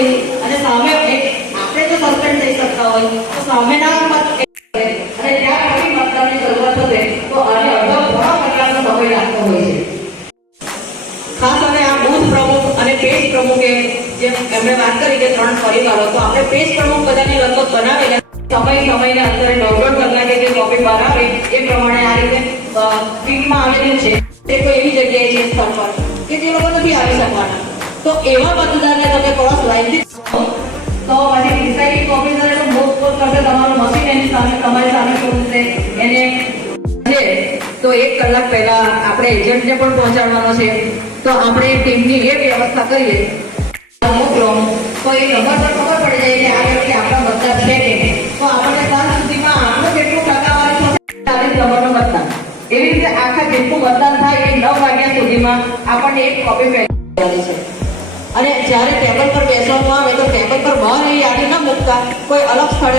નહીં અને સામે આપણે જો સસ્પેન્ડ થઈ શકતા હોય તો સામેના મત અને ત્યાં પછી મતદાનની શરૂઆત થશે તો આને અડધો ઘણો કલાકનો સમય લાગતો હોય છે. ખાસ અને આ બૂથ પ્રમુખ અને પેજ પ્રમુખે જેમ એમણે વાત કરી કે 3 પરિવારો, તો આપણે પેજ પ્રમુખ બધાની લગભગ બનાવેલા સમયને અંદર 1.5 કલાકે જે ટોપિક બનાવે એ પ્રમાણે આ રીતે ફીડમાં આવેલું છે. તે કોઈ એવી જગ્યાએ છે સ્થળ પર કે જે લોકો નથી આવી શકવાના, તો એવા મતદારને તમે ક્રોસ લાઈનથી તો પછી ડિસાઇડિંગ ઓફિસર તો મોસ્ટ કરશે તમારું મશીન એની સામે તમારી સામે શોધશે એને છે. તો 1 કલાક પહેલા આપણે એજન્ટને પણ પહોંચાડવાનો છે, તો આપણે ટીમની એ વ્યવસ્થા કરીએ મોકલો તો એ નંબર પર ખબર પડી જાય કે આ વ્યક્તિ આપણા મતદાર છે કે નહીં. તો આપણને સાંજ સુધીમાં આપણું કેટલું ટકાવારી થશે 40 નંબરનું મતદાન, એવી રીતે આખા જેટલું મતદાન થાય એ 9 વાગ્યા સુધીમાં આપણને એક કોપી પહેરવાની છે. અને જ્યારે ટેબલ પર બેસવાનું આવે તો ટેબલ પર બહાર એ યાદી ન મૂકતા કોઈ અલગ સ્થળે